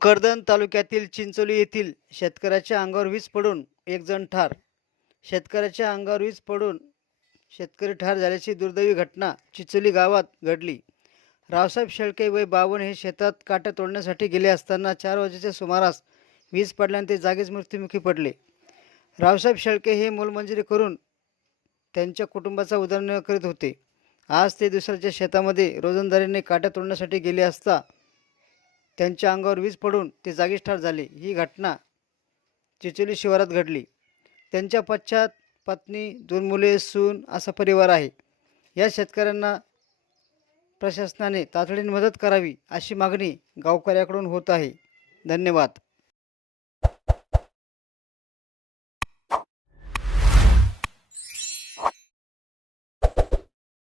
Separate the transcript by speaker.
Speaker 1: कर्दन तालुक्यातील चिंचोली येथील शेतकऱ्याच्या अंगावर वीज पडून एक जण ठार. शेतकऱ्याच्या अंगावर वीज पडून शेतकरी ठार झाल्याची दुर्दैवी घटना चिंचोली गावात घडली. रावसाहेब शेळके वय बावन हे शेतात काट्या तोडण्यासाठी गेले असताना चार वाजेच्या सुमारास वीज पडल्याने ते जागीच मृत्युमुखी पडले. रावसाहेब शेळके हे मोलमंजुरी करून त्यांच्या कुटुंबाचा उदरनिर्वाह करीत होते. आज ते दुसऱ्याच्या शेतामध्ये रोजंदारीने काट्या तोडण्यासाठी गेले असता त्यांच्या अंगावर वीज पडून ते जागीच ठार झाले. ही घटना चिचोली शिवारात घडली. त्यांच्या पश्चात पत्नी दोन मुले सून असा परिवार आहे. या शेतकऱ्यांना प्रशासनाने तातडीने मदत करावी अशी मागणी गावकऱ्याकडून होत आहे. धन्यवाद.